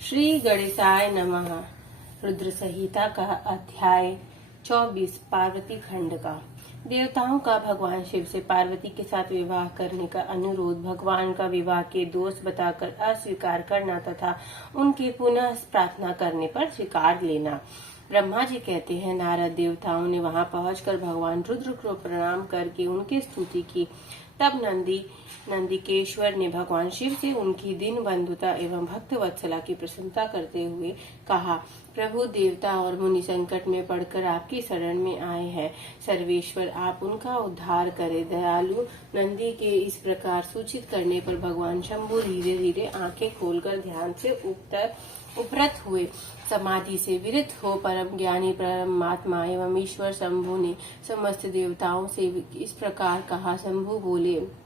श्री गणेशाय नमः। रुद्र संहिता का अध्याय 24 पार्वती खंड का। देवताओं का भगवान शिव से पार्वती के साथ विवाह करने का अनुरोध, भगवान का विवाह के दोष बताकर अस्वीकार करना तथा उनके पुनः प्रार्थना करने पर स्वीकार लेना। ब्रह्मा जी कहते हैं, नारद देवताओं ने वहां पहुंचकर भगवान रुद्र को प्रणाम करके उनकी स्तुति की। तब नंदिकेश्वर ने भगवान शिव से उनकी दीन बंधुता एवं भक्त वत्सला की प्रशंसा करते हुए कहा, प्रभु देवता और मुनि संकट में पड़कर आपकी शरण में आए हैं। सर्वेश्वर आप उनका उद्धार करें। दयालु नंदी के इस प्रकार सूचित करने पर भगवान शंभु धीरे धीरे आंखें खोलकर ध्यान से उपरत हुए। समाधि से विरत हो परम ज्ञानी परमात्मा एवं ईश्वर शंभु ने समस्त देवताओं से इस प्रकार कहा। शंभु बोले,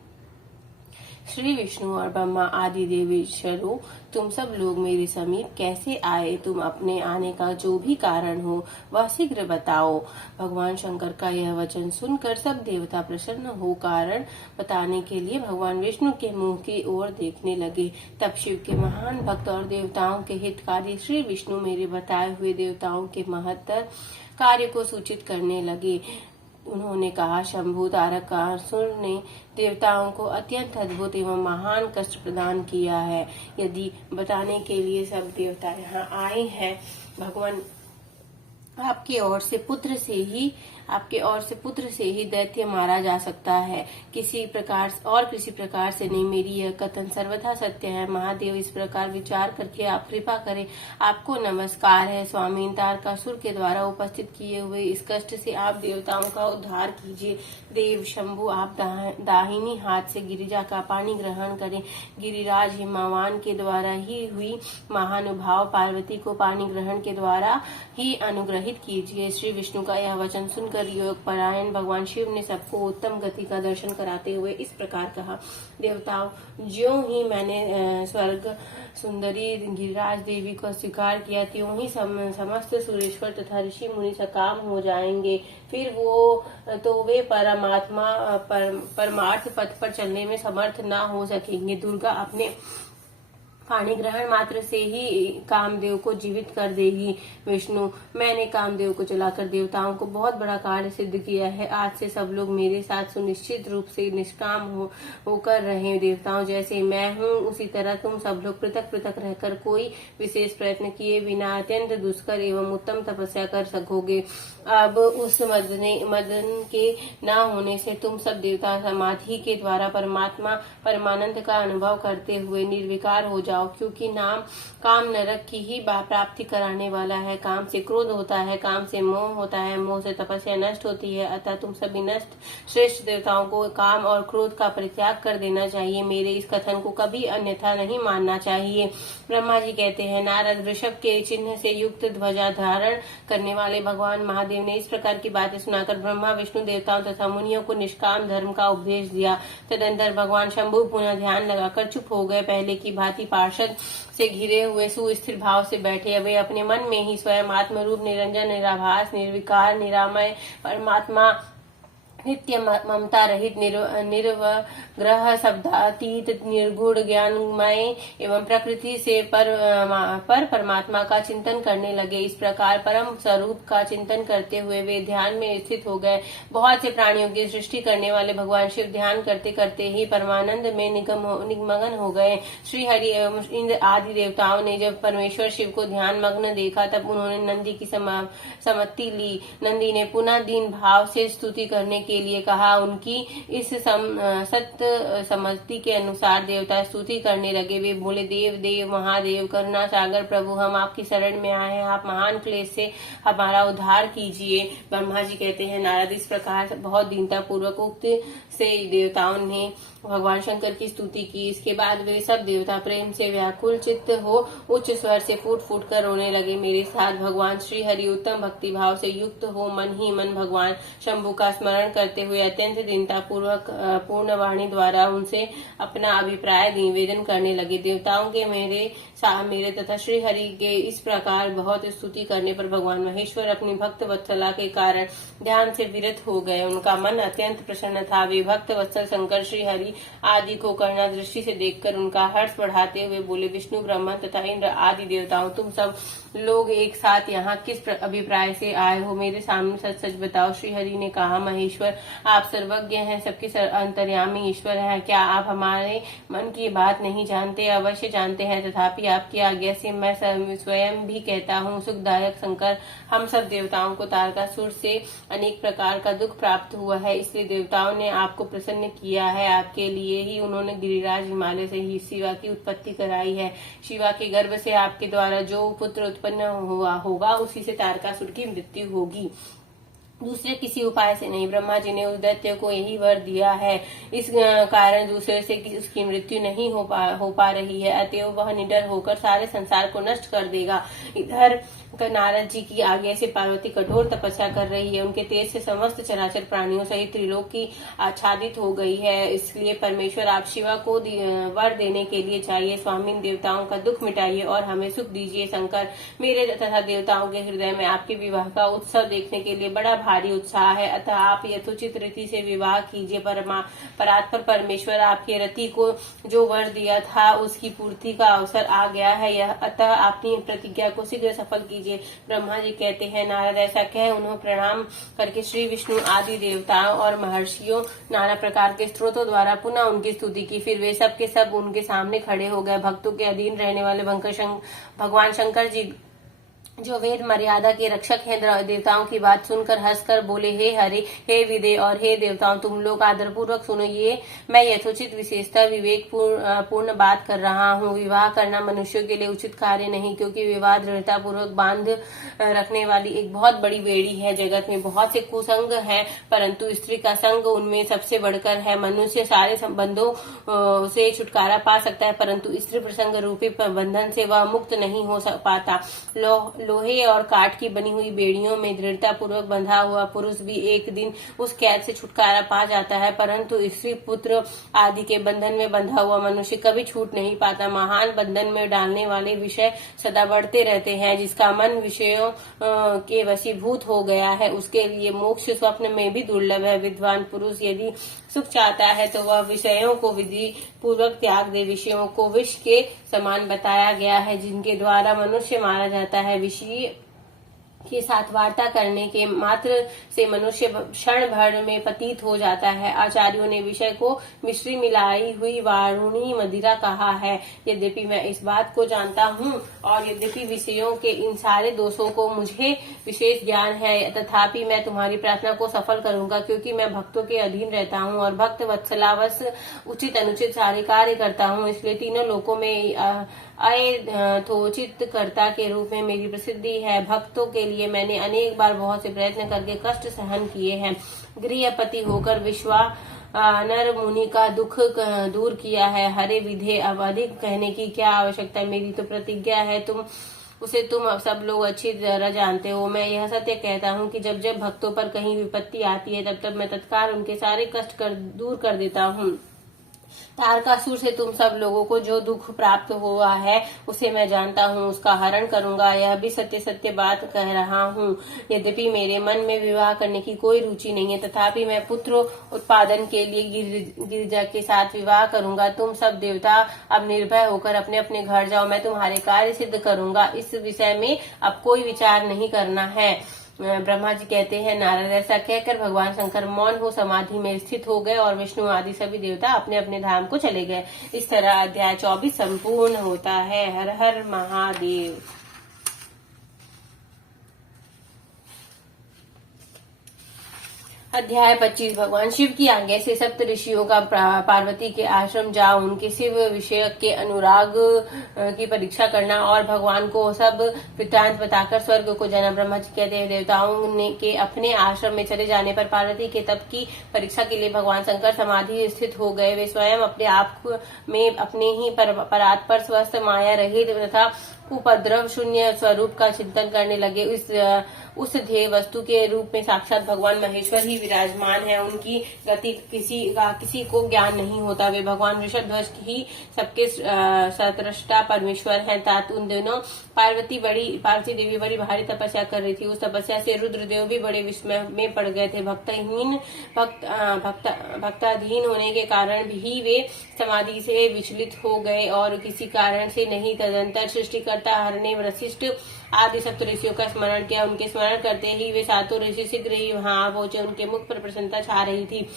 श्री विष्णु और ब्रह्मा आदि देवेश्वरों, तुम सब लोग मेरे समीप कैसे आए? तुम अपने आने का जो भी कारण हो वह शीघ्र बताओ। भगवान शंकर का यह वचन सुनकर सब देवता प्रसन्न हो कारण बताने के लिए भगवान विष्णु के मुंह की ओर देखने लगे। तब शिव के महान भक्त और देवताओं के हितकारी श्री विष्णु मेरे बताए हुए देवताओं के महत्तर कार्य को सूचित करने लगे। उन्होंने कहा, शंभु तारकासुर ने देवताओं को अत्यंत अद्भुत एवं महान कष्ट प्रदान किया है। यदि बताने के लिए सब देवता यहाँ आए हैं, भगवान आपके ओर से पुत्र से ही दैत्य मारा जा सकता है, किसी प्रकार से नहीं। मेरी यह कथन सर्वथा सत्य है। महादेव, इस प्रकार विचार करके आप कृपा करें। आपको नमस्कार है। स्वामी, तारकासुर के द्वारा उपस्थित किए हुए इस कष्ट से आप देवताओं का उद्धार कीजिए। देव शंभु, आप दाहिनी हाथ से गिरिजा का पानी ग्रहण करें। गिरिराज हिमावान के द्वारा ही हुई महानुभाव पार्वती को पानी ग्रहण के द्वारा ही अनुग्रहित कीजिए। श्री विष्णु का यह वचन सुनकर योग परायण भगवान शिव ने सबको उत्तम गति का दर्शन कराते हुए इस प्रकार कहा, देवताओं, ज्यों ही मैंने स्वर्ग सुंदरी गिरिराज देवी को स्वीकार किया, त्यों ही समस्त सुरेश्वर तथा ऋषि मुनि सकाम हो जाएंगे। फिर वे परमार्थ पथ पर चलने में समर्थ न हो सकेंगे। दुर्गा अपने पानी ग्रहण मात्र से ही कामदेव को जीवित कर देगी। विष्णु, मैंने कामदेव को जलाकर देवताओं को बहुत बड़ा कार्य सिद्ध किया है। आज से सब लोग मेरे साथ सुनिश्चित रूप से निष्काम होकर रहे। देवताओं, जैसे मैं हूँ उसी तरह तुम सब लोग पृथक पृथक रहकर कोई विशेष प्रयत्न किए बिना अत्यंत दुष्कर एवं उत्तम तपस्या कर सकोगे। अब उस मदन के न होने से तुम सब देवता समाधि के द्वारा परमात्मा परमानंद का अनुभव करते हुए निर्विकार हो जाओ, क्योंकि काम नरक की ही प्राप्ति कराने वाला है। काम से क्रोध होता है, काम से मोह होता है, मोह से तपस्या नष्ट होती है। अतः तुम सभी नष्ट श्रेष्ठ देवताओं को काम और क्रोध का परित्याग कर देना चाहिए। मेरे इस कथन को कभी अन्यथा नहीं मानना चाहिए। ब्रह्मा जी कहते हैं, नारद, वृषभ के चिन्ह से युक्त ध्वजा धारण करने वाले भगवान महादेव ने इस प्रकार की बातें सुनाकर ब्रह्मा विष्णु देवताओं तथा मुनियों को निष्काम धर्म का उपदेश दिया। तदंतर भगवान शंभु पुनः ध्यान लगाकर चुप हो गए। पहले की भांति पार्षद से घिरे हुए सुस्थिर भाव से बैठे। वे अपने मन में ही स्वयं आत्म रूप निरंजन निराभास निर्विकार निरामय परमात्मा नित्य ममता रहित निर्वग्रह शब्दातीत निर्गुण ज्ञानमय एवं प्रकृति से पर परमात्मा का चिंतन करने लगे। इस प्रकार परम स्वरूप का चिंतन करते हुए वे ध्यान में स्थित हो गए। बहुत से प्राणियों की सृष्टि करने वाले भगवान शिव ध्यान करते करते ही परमानंद में निमग्न हो गए। श्री हरि एवं इंद्र आदि देवताओं ने जब परमेश्वर शिव को ध्यान मग्न देखा, तब उन्होंने नंदी की सम्मति ली। नंदी ने पुनः दीन भाव से स्तुति करने के लिए कहा। उनकी इस सत्य सम्मति के अनुसार देवता स्तुति करने लगे। वे बोले, देव महादेव, करुणा सागर प्रभु, हम आपकी शरण में आए हैं। आप महान क्लेश से हमारा उद्धार कीजिए। ब्रह्मा जी कहते हैं, नारद, इस प्रकार बहुत दीनता पूर्वक उक्त से देवताओं ने भगवान शंकर की स्तुति की। इसके बाद वे सब देवता प्रेम से व्याकुल चित्त हो उच्च स्वर से फूट फूट कर रोने लगे। मेरे साथ भगवान श्री हरि उत्तम भक्ति भाव से युक्त हो मन ही मन भगवान शंभु का स्मरण करते हुए अत्यंत दीनता पूर्वक पूर्ण वाणी द्वारा उनसे अपना अभिप्राय निवेदन करने लगे। देवताओं के मेरे तथा श्री हरि के इस प्रकार बहुत स्तुति करने पर भगवान महेश्वर अपनी भक्त वत्सला के कारण ध्यान से विरत हो गए। उनका मन अत्यंत प्रसन्न था। वे भक्त वत्सल शंकर श्री हरि आदि को करुणा दृष्टि से देखकर उनका हर्ष बढ़ाते हुए बोले, विष्णु, ब्रह्मा तथा इंद्र आदि देवताओं, तुम सब लोग एक साथ यहाँ किस अभिप्राय से आए हो? मेरे सामने सच सच बताओ। श्री हरि ने कहा, महेश्वर, आप सर्वज्ञ हैं, सबके अंतर्यामी ईश्वर हैं। क्या आप हमारे मन की बात नहीं जानते? अवश्य जानते हैं, तथापि आपकी आज्ञा से मैं स्वयं भी कहता हूँ। सुखदायक शंकर, हम सब देवताओं को तारकासुर से अनेक प्रकार का दुख प्राप्त हुआ है, इसलिए देवताओं ने आपको प्रसन्न किया है। आपके लिए ही उन्होंने गिरिराज हिमालय से ही शिवा की उत्पत्ति कराई है। शिवा के गर्भ से आपके द्वारा जो पुत्र उत्पन्न हुआ होगा, उसी से तारकासुर की मृत्यु होगी, दूसरे किसी उपाय से नहीं। ब्रह्मा जी ने उस दैत्य को यही वर दिया है, इस कारण दूसरे से उसकी मृत्यु नहीं हो पा रही है, अतएव वह निडर होकर सारे संसार को नष्ट कर देगा। इधर नारद जी की आज्ञा से पार्वती कठोर तपस्या कर रही है, उनके तेज से समस्त चराचर प्राणियों सहित त्रिलोक की आच्छादित हो गई है। इसलिए परमेश्वर, आप शिवा को वर देने के लिए चाहिए। स्वामी, देवताओं का दुख मिटाइए और हमें सुख दीजिए। शंकर, मेरे तथा देवताओं के हृदय में आपके विवाह का उत्सव देखने के लिए बड़ा भारी उत्साह है, अतः आप यथोचित रीति से विवाह कीजिए। परात्पर परमेश्वर, आपके रति को जो वर दिया था उसकी पूर्ति का अवसर आ गया है, अतः अपनी प्रतिज्ञा को शीघ्र सफल कीजिए। ब्रह्मा जी कहते हैं, नारद, ऐसा कह उन्हें प्रणाम करके श्री विष्णु आदि देवताओं और महर्षियों नाना प्रकार के स्त्रोतों द्वारा पुनः उनकी स्तुति की। फिर वे सब के सब उनके सामने खड़े हो गए। भक्तों के अधीन रहने वाले भगवान शंकर जी, जो वेद मर्यादा के रक्षक हैं, देवताओं की बात सुनकर हंसकर बोले, हे हरि, हे विदे और हे देवताओं, तुम लोग आदरपूर्वक सुनो। ये मैं यथोचित विशेषता विवेक पूर्ण बात कर रहा हूँ। विवाह करना मनुष्यों के लिए उचित कार्य नहीं, क्योंकि विवाह दृढ़ता पूर्वक बांध रखने वाली एक बहुत बड़ी बेड़ी है। जगत में बहुत से कुसंग हैं, परंतु स्त्री का संग उनमें सबसे बढ़कर है। मनुष्य सारे संबंधों से छुटकारा पा सकता है, परंतु स्त्री प्रसंग रूपी बंधन से वह मुक्त नहीं हो पाता। लोहे और काठ की बनी हुई बेड़ियों में दृढ़ता पूर्वक बंधा हुआ पुरुष भी एक दिन उस कैद से छुटकारा पा जाता है, परंतु स्त्री, पुत्र आदि के बंधन में बंधा हुआ मनुष्य कभी छूट नहीं पाता। महान बंधन में डालने वाले विषय सदा बढ़ते रहते हैं। जिसका मन विषयों के वशीभूत हो गया है, उसके लिए मोक्ष स्वप्न में भी दुर्लभ है। विद्वान पुरुष यदि सुख चाहता है तो वह विषयों को विधि पूर्वक त्याग दे। विषयों को विष के समान बताया गया है, जिनके द्वारा मनुष्य मारा जाता है। विषय के साथ वार्ता करने के मात्र से मनुष्य क्षण भर में पतित हो जाता है। आचार्यों ने विषय को मिश्री मिलाई हुई वारुणी मदिरा कहा है। यद्यपि मैं इस बात को जानता हूँ और यद्यपि विषयों के इन सारे दोषों को मुझे विशेष ज्ञान है, तथापि मैं तुम्हारी प्रार्थना को सफल करूंगा, क्योंकि मैं भक्तों के अधीन रहता हूँ और भक्त वत्सलावश उचित अनुचित सारे कार्य करता हूँ। इसलिए तीनों लोकों में अयथोचित कर्ता के रूप में मेरी प्रसिद्धि है। भक्तों के लिए मैंने अनेक बार बहुत से प्रयत्न करके कष्ट सहन किए हैं। गृहपति होकर विश्वानर मुनि का दुख दूर किया है। हरे विधे, अब अधिक कहने की क्या आवश्यकता, मेरी तो प्रतिज्ञा है, तुम सब लोग अच्छी तरह जानते हो। मैं यह सत्य कहता हूँ कि जब जब भक्तों पर कहीं विपत्ति आती है, तब तब मैं तत्काल उनके सारे कष्ट दूर कर देता हूँ। तारकासुर से तुम सब लोगों को जो दुख प्राप्त हुआ है, उसे मैं जानता हूँ, उसका हरण करूंगा। यह भी सत्य सत्य बात कह रहा हूँ। यद्यपि मेरे मन में विवाह करने की कोई रुचि नहीं है, तथापि मैं पुत्र उत्पादन के लिए गिरिजा के साथ विवाह करूंगा। तुम सब देवता अब निर्भय होकर अपने अपने घर जाओ, मैं तुम्हारे कार्य सिद्ध करूंगा। इस विषय में अब कोई विचार नहीं करना है। ब्रह्मा जी कहते हैं, नारद, ऐसा कहकर भगवान शंकर मौन हो समाधि में स्थित हो गए और विष्णु आदि सभी देवता अपने अपने धाम को चले गए। इस तरह अध्याय 24 संपूर्ण होता है। हर हर महादेव। अध्याय 25। भगवान शिव की आज्ञा से सप्त ऋषियों का पार्वती के आश्रम जाओ, उनके शिव विषय के अनुराग की परीक्षा करना और भगवान को सब वृत्तांत बताकर स्वर्ग को जाना। ब्रह्मा जी कहते हैं, देवताओं के अपने आश्रम में चले जाने पर पार्वती के तप की परीक्षा के लिए भगवान शंकर समाधि स्थित हो गए। वे स्वयं अपने आप में अपने ही परात्पर स्वस्थ माया रहित तथा उपद्रव शून्य स्वरूप का चिंतन करने लगे। उस ध्येय वस्तु के रूप में साक्षात भगवान महेश्वर ही विराजमान है। उनकी गति किसी को ज्ञान नहीं होता। वे भगवान वृषभध्वज ही सबके सतरष्टा परमेश्वर हैं। तात उन दिनों पार्वती देवी बड़ी भारी तपस्या कर रही थी। उस तपस्या से रुद्रदेव भी बड़े विस्मय में पड़ गए थे। भक्ताधीन होने के कारण भी वे समाधि से विचलित हो गए और किसी कारण से नहीं। तदंतर सृष्टिकर्ता हर ने वशिष्ठ आदि सप्तऋषियों का स्मरण किया। उनके स्मरण करते ही वे सातों ऋषि शीघ्र ही वहां पहुंचे। उनके मुख पर प्रसन्नता छा रही थी।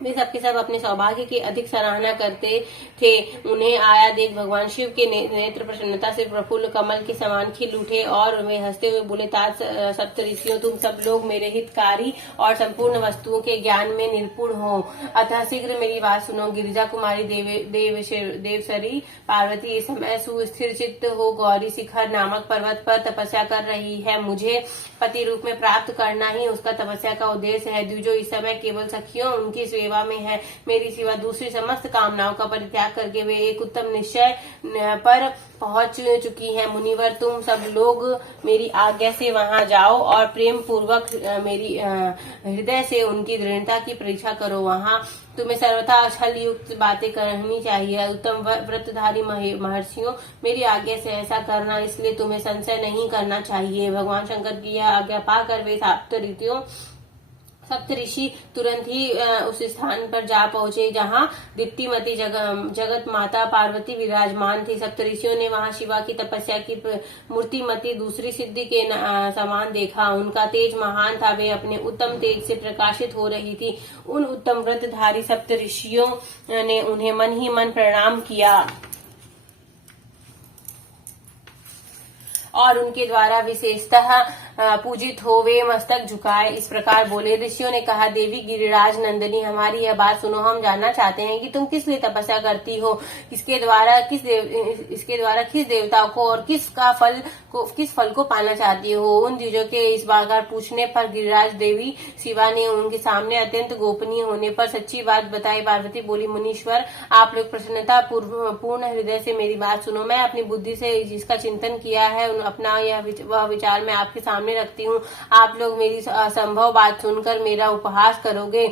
वे सबके सब अपने सौभाग्य की अधिक सराहना करते थे। उन्हें आया देख भगवान शिव के नेत्र प्रसन्नता से प्रफुल्ल कमल के समान खिल उठे और वे हंसते हुए बोले, तात सप्तऋषियों, तुम सब लोग मेरे हितकारी और संपूर्ण वस्तुओं के ज्ञान में निपुण हो, अतः शीघ्र मेरी बात सुनो। गिरिजा कुमारी देवसरी पार्वती इस समय सुस्थिर चित्त हो गौरी शिखर नामक पर्वत पर तपस्या कर रही है। मुझे पति रूप में प्राप्त करना ही उसका तपस्या का उद्देश्य है। द्विजो इस समय केवल सखियों उनकी सेवा में है। मेरी सिवा दूसरी समस्त कामनाओं का परित्याग करके वे एक उत्तम निश्चय पर पहुंच चुकी हैं। मुनिवर, तुम सब लोग मेरी आज्ञा से वहां जाओ और प्रेम पूर्वक मेरी हृदय से उनकी दृढ़ता की परीक्षा करो। वहां तुम्हें सर्वथा छल युक्त बातें करनी चाहिए। उत्तम व्रतधारी महर्षियों, मेरी आज्ञा से ऐसा करना, इसलिए तुम्हें संशय नहीं करना चाहिए। भगवान शंकर की यह आज्ञा पाकर वे सप्तऋषि तुरंत ही उस स्थान पर जा पहुंचे जहां दीप्तिमती जगत माता पार्वती विराजमान थी। सप्तऋषियों ने वहां शिवा की तपस्या की मूर्तिमती दूसरी सिद्धि के समान देखा। उनका तेज महान था। वे अपने उत्तम तेज से प्रकाशित हो रही थी। उन उत्तम व्रतधारी सप्तऋषियों ने उन्हें मन ही मन प्रणाम किया और उनके द्वारा विशेषतः पूजित हो वे मस्तक झुकाए इस प्रकार बोले। ऋषियों ने कहा, देवी गिरिराज नंदिनी, हमारी यह बात सुनो। हम जानना चाहते हैं कि तुम किस लिए तपस्या करती हो। इसके द्वारा किस देवता को और किस फल को पाना चाहती हो। उन द्विजों के इस बार पूछने पर गिरिराज देवी शिवा ने उनके सामने अत्यंत गोपनीय होने पर सच्ची बात बताई। पार्वती बोली, मुनीश्वर, आप लोग प्रसन्नता पूर्ण हृदय से मेरी बात सुनो। मैं अपनी बुद्धि से जिसका चिंतन किया है अपना वह विचार मैं आपके सामने रखती हूँ। आप लोग मेरी असंभव बात सुनकर मेरा उपहास करोगे,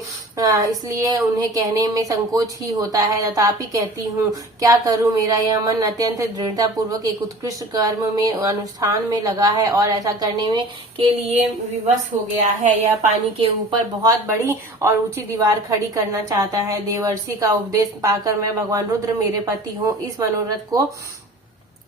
इसलिए उन्हें कहने में संकोच ही होता है। तथापि कहती हूँ, क्या करूँ, मेरा यह मन अत्यंत दृढ़ता पूर्वक एक उत्कृष्ट कर्म में अनुष्ठान में लगा है और ऐसा करने में के लिए विवश हो गया है। यह पानी के ऊपर बहुत बड़ी और ऊंची दीवार खड़ी करना चाहता है। देवर्षि का उपदेश पाकर मैं भगवान रुद्र मेरे पति हूँ इस मनोरथ को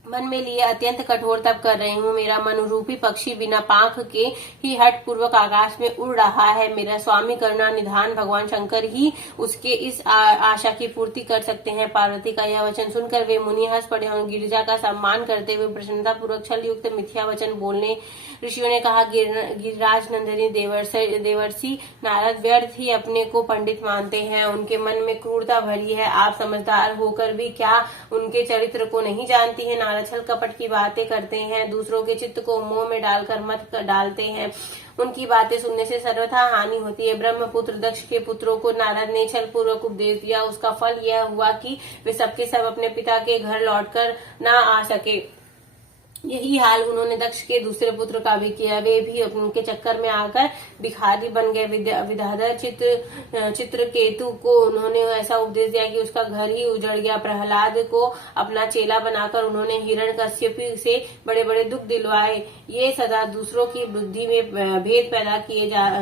मन में लिए अत्यंत कठोर तप कर रही हूँ। मेरा मनोरूपी पक्षी बिना पांख के ही हठ पूर्वक आकाश में उड़ रहा है। मेरा स्वामी करुणा निधान भगवान शंकर ही उसके इस आशा की पूर्ति कर सकते हैं। पार्वती का यह वचन सुनकर वे मुनि हंस पड़े और गिरिजा का सम्मान करते हुए प्रसन्नता पूर्वक छल युक्त मिथ्या वचन बोलने ऋषियों ने कहा, गिरिराज नंदिनी देवर्षि नारद व्यर्थ ही अपने को पंडित मानते हैं। उनके मन में क्रूरता भरी है। आप समझदार होकर भी क्या उनके चरित्र को नहीं जानती है। नारद छल कपट की बातें करते हैं, दूसरों के चित्त को मोह में डालकर मत डालते हैं। उनकी बातें सुनने से सर्वथा हानि होती है। ब्रह्मपुत्र दक्ष के पुत्रों को नारद ने छल पूर्वक उपदेश दिया। उसका फल यह हुआ कि वे सबके सब अपने पिता के घर लौटकर न आ सके। यही हाल उन्होंने दक्ष के दूसरे पुत्र का भी किया। वे भी उनके चक्कर में आकर भिखारी बन गए। विद्याधर चित्रकेतु को उन्होंने ऐसा उपदेश दिया कि उसका घर ही उजड़ गया। प्रहलाद को अपना चेला बनाकर उन्होंने हिरण्यकश्यप से बड़े बड़े दुख दिलवाए। ये सदा दूसरों की बुद्धि में भेद पैदा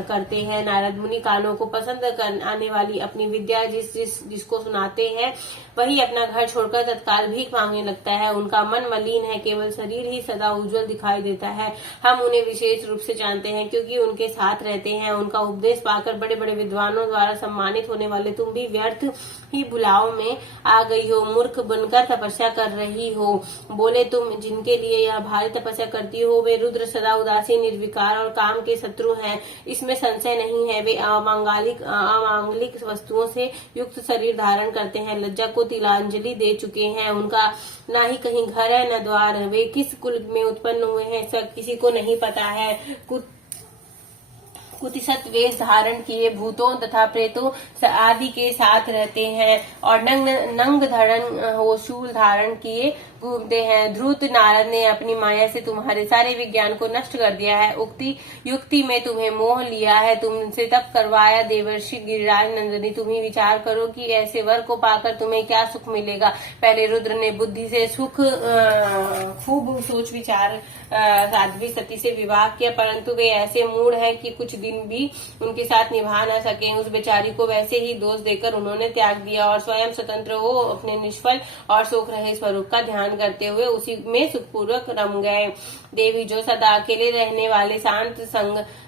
करते हैं। नारद मुनि कानों को पसंद आने वाली अपनी विद्या जिसको सुनाते हैं वही अपना घर छोड़कर तत्काल भीख मांगने लगता है। उनका मन मलिन है, केवल शरीर ही सदा उज्जवल दिखाई देता है। हम उन्हें विशेष रूप से जानते हैं क्योंकि उनके साथ रहते हैं। उनका उपदेश पाकर बड़े बड़े विद्वानों द्वारा सम्मानित होने वाले तुम भी व्यर्थ ही बुलाव में आ गई हो, मूर्ख बनकर तपस्या कर रही हो। बोले, तुम जिनके लिए यह भारी तपस्या करती हो वे रुद्र सदा उदासीन, निर्विकार और काम के शत्रु हैं, इसमें संशय नहीं है। वे अमांगलिक वस्तुओं से युक्त शरीर धारण करते हैं, लज्जा को तिलांजलि दे चुके हैं। उनका ना ही कहीं घर है न द्वार। वे किस कुल में उत्पन्न हुए हैं सब किसी को नहीं पता है। कुतिसत वेश धारण किए भूतों तथा प्रेतों आदि के साथ रहते हैं और नंग धरण हो शूल धारण किए घूमते हैं। ध्रुत नारद ने अपनी माया से तुम्हारे सारे विज्ञान को नष्ट कर दिया है। उक्ति युक्ति में तुम्हें मोह लिया है, तुमसे तप करवाया। देवर्षि गिरिराज नंदिनी, तुम ही विचार करो कि ऐसे वर को पाकर तुम्हें क्या सुख मिलेगा। पहले रुद्र ने बुद्धि से सुख खूब सोच विचार साध्वी सती से विवाह किया, परंतु वे ऐसे मूढ़ हैं कि कुछ दिन भी उनके साथ निभा न सके। उस बेचारी को वैसे ही दोष देकर उन्होंने त्याग दिया और स्वयं स्वतंत्र हो अपने निष्फल और शोक रहे स्वरूप का ध्यान करते हुए उसी में सुखपूर्वक रम गए। देवी जो सदा अकेले रहने वाले शांत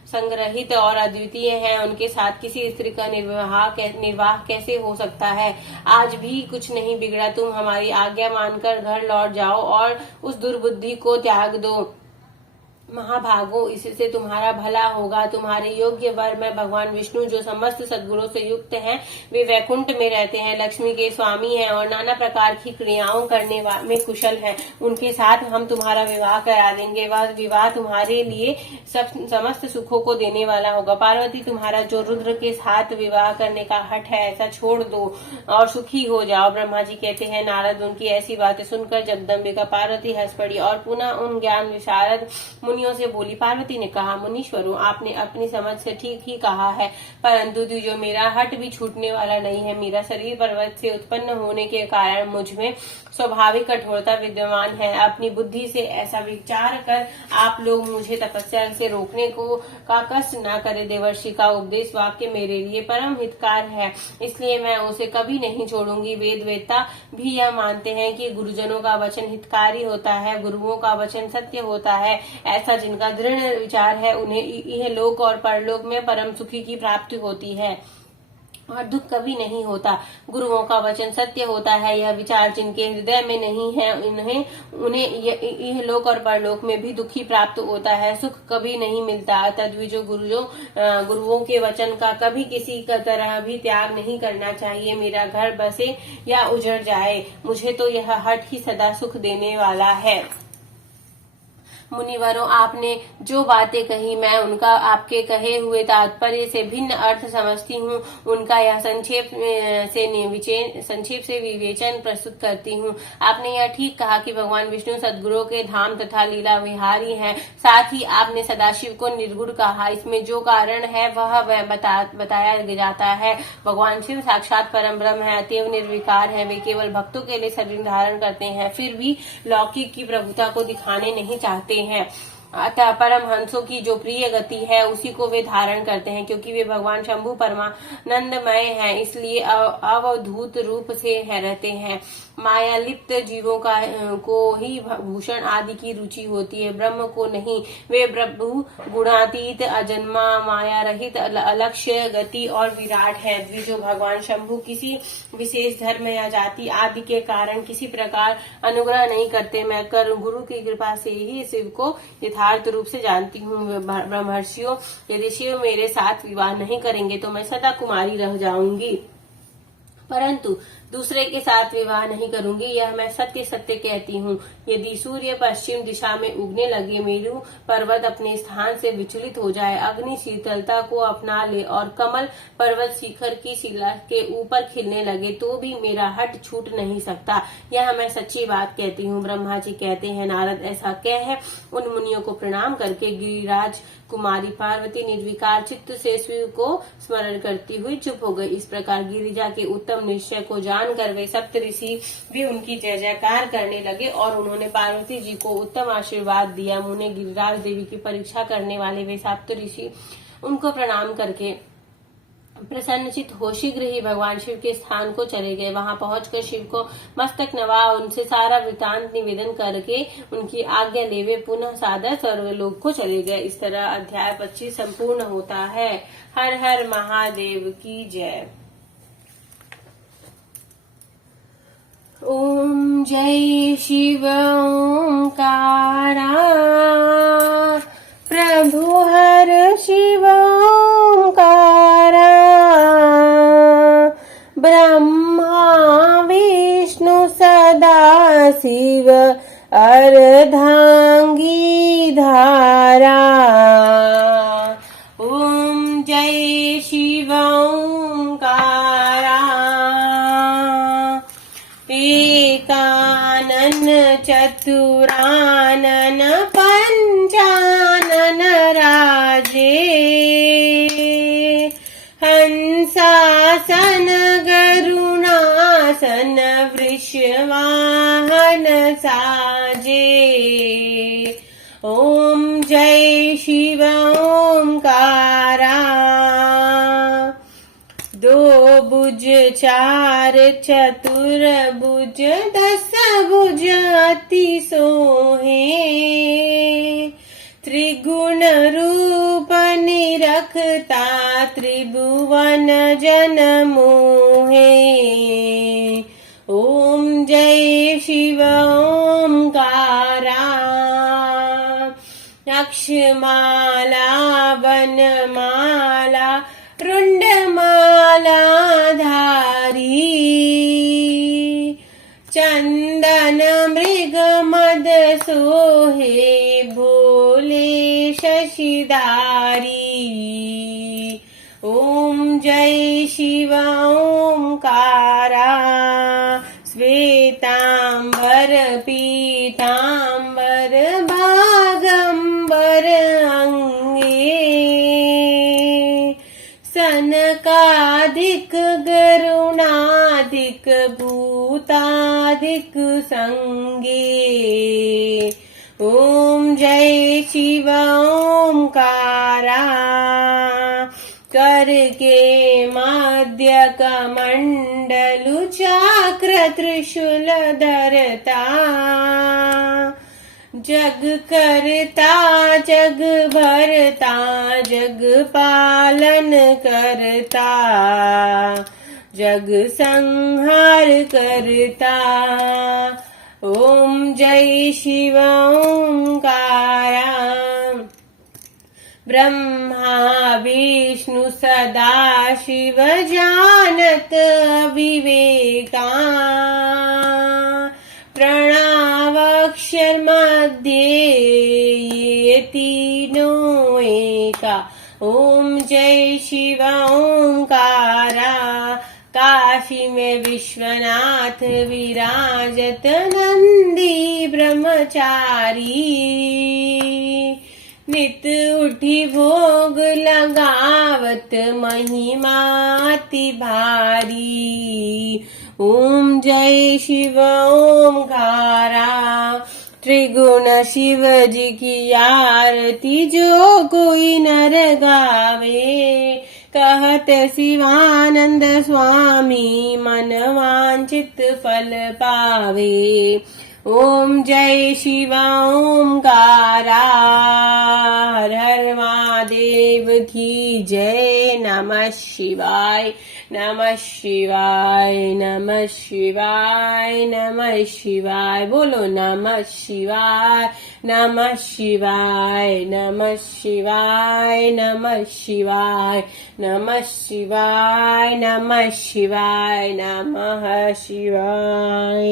संग्रहित और अद्वितीय हैं, उनके साथ किसी स्त्री का निर्वाह कैसे हो सकता है। आज भी कुछ नहीं बिगड़ा, तुम हमारी आज्ञा मानकर घर लौट जाओ और उस दुर्बुद्धि को त्याग दो। महाभागो, इससे तुम्हारा भला होगा। तुम्हारे योग्य वर में भगवान विष्णु जो समस्त सद्गुणों से युक्त हैं, वे वैकुंठ में रहते हैं, लक्ष्मी के स्वामी हैं और नाना प्रकार की क्रियाओं करने में कुशल हैं। उनके साथ हम तुम्हारा विवाह करा देंगे। वह विवाह तुम्हारे लिए समस्त सुखों को देने वाला होगा। पार्वती, तुम्हारा जो रुद्र के साथ विवाह करने का हठ है, ऐसा छोड़ दो और सुखी हो जाओ। ब्रह्मा जी कहते हैं, नारद, उनकी ऐसी बातें सुनकर जगदम्बिका पार्वती हंस पड़ी और पुनः उन ज्ञान विशारद से बोली। पार्वती ने कहा, मुनीश्वरों, आपने अपनी समझ से ठीक ही कहा है, परंतु जो मेरा हट भी छूटने वाला नहीं है। मेरा शरीर पर्वत से उत्पन्न होने के कारण मुझ में स्वाभाविक कठोरता विद्यमान है। अपनी बुद्धि से ऐसा विचार कर आप लोग मुझे तपस्या से रोकने का कष्ट न करे। देवर्षि का उपदेश वाक्य मेरे लिए परम हितकार है, इसलिए मैं उसे कभी नहीं छोड़ूंगी। वेद वेत्ता भी यह मानते हैं कि गुरुजनों का वचन हितकारी होता है, गुरुओं का वचन सत्य होता है। ऐसा जिनका दृढ़ विचार है, उन्हें यह लोक और परलोक में परम सुखी की प्राप्ति होती है और दुख कभी नहीं होता। गुरुओं का वचन सत्य होता है। यह विचार जिनके हृदय में नहीं है, उन्हें यह लोक और परलोक में भी दुखी प्राप्त होता है, सुख कभी नहीं मिलता। तद्विजो गुरुओं के वचन का कभी किसी का तरह भी त्याग नहीं करना चाहिए। मेरा घर बसे या उजड़ जाए, मुझे तो यह हट ही सदा सुख देने वाला है। मुनिवरों, आपने जो बातें कही, मैं उनका आपके कहे हुए तात्पर्य से भिन्न अर्थ समझती हूँ। उनका यह संक्षेप से विवेचन प्रस्तुत करती हूँ। आपने यह ठीक कहा कि भगवान विष्णु सद्गुरुओं के धाम तथा लीला विहारी हैं। साथ ही आपने सदाशिव को निर्गुण कहा। इसमें जो कारण है वह बताया जाता है। भगवान शिव साक्षात परम ब्रह्म है, अतएव निर्विकार है। वे केवल भक्तों के लिए शरीर धारण करते हैं, फिर भी लौकिक की प्रभुता को दिखाने नहीं चाहते हैं। अतः परमहंसों की जो प्रिय गति है उसी को वे धारण करते हैं, क्योंकि वे भगवान शंभु परमानंदमय हैं, इसलिए अवधूत रूप से रहते हैं। माया लिप्त जीवों को ही भूषण आदि की रुचि होती है, ब्रह्म को नहीं। वे प्रभु गुणातीत, अजन्मा, माया रहित, अलक्ष्य गति और विराट है। द्विजो, भगवान शंभु किसी विशेष धर्म या जाति आदि के कारण किसी प्रकार अनुग्रह नहीं करते। मैं गुरु की कृपा से ही शिव को यथार्थ रूप से जानती हूँ। ब्रह्मर्षियों, यदि शिव मेरे साथ विवाह नहीं करेंगे तो मैं सदा कुमारी रह जाऊंगी, परंतु दूसरे के साथ विवाह नहीं करूंगी, यह मैं सत्य सत्य कहती हूँ। यदि सूर्य पश्चिम दिशा में उगने लगे, मेरु पर्वत अपने स्थान से विचलित हो जाए, अग्नि शीतलता को अपना ले और कमल पर्वत शिखर की शिला के ऊपर खिलने लगे, तो भी मेरा हट छूट नहीं सकता। यह मैं सच्ची बात कहती हूँ। ब्रह्मा जी कहते हैं, नारद, ऐसा कह उन मुनियों को प्रणाम करके गिरिराज कुमारी पार्वती निर्विकार चित्त से शिव को स्मरण करती हुई चुप हो गई। इस प्रकार गिरिजा के उत्तम निश्चय को जानकर वे सप्त ऋषि भी उनकी जय जयकार करने लगे और उन्होंने पार्वती जी को उत्तम आशीर्वाद दिया। मुने गिरिराज देवी की परीक्षा करने वाले वे सप्त ऋषि उनको प्रणाम करके प्रसन्नचित हो शीघ्र ही भगवान शिव के स्थान को चले गए। वहां पहुंचकर शिव को मस्तक नवा उनसे सारा वृतांत निवेदन करके उनकी आज्ञा लेवे पुनः सादर स्वर्गलोक को चले गए। इस तरह अध्याय 25 संपूर्ण होता है। हर हर महादेव की जय। ओम जय शिव ओंकारा, प्रभु हर शिव ओंकारा, ब्रह्मा विष्णु सदा शिव अर्धांगी धारा। ओम पुराणन पंचानन राजे हंसासन गरुणासन वृषवाहन साजे। ओम जय शिव ओंकारा। दो भुज चार चतुर भुज दस भुज अति सोहे त्रिगुण रूप निरखता त्रिभुवन जन मोहे। ओम जय शिव ओंकारा। अक्षमाला वनमाला रुंडमाला धारी चंदन मृग मद सोहे भोले शशिधारी। ओम जय शिव ओंकारा। श्वेतांबर पीतांबर बागंबर अंगे सनकाधिक गरुणाधिक भूताधिक संगे। ओम जय शिव ओंकारा। करके मध्य कमंडलु चक्र त्रिशूल धरता जग करता जग भरता जग पालन करता जग संहार करता। ओम जय शिव ओंकारा। ब्रह्मा विष्णु सदा शिव जानत विवेका प्रणवाक्षर मध्ये ये तीनों एका। ओम जय शिव ओंकारा। काशी में विश्वनाथ विराजत नंदी ब्रह्मचारी नित उठी भोग लगावत महिमाति भारी। ओम जय शिव ओंकारा। त्रिगुण शिव जी की आरती जो कोई नर गावे कहत शिवानंद स्वामी मन वांछित फल पावे। ओम जय शिव ओंकारा। हर हर महादेव की जय। नमः शिवाय नमः शिवाय नमः शिवाय नमः शिवाय। बोलो नमः शिवाय नमः शिवाय नमः शिवाय नमः शिवाय नमः शिवाय नमः शिवाय नमः शिवाय।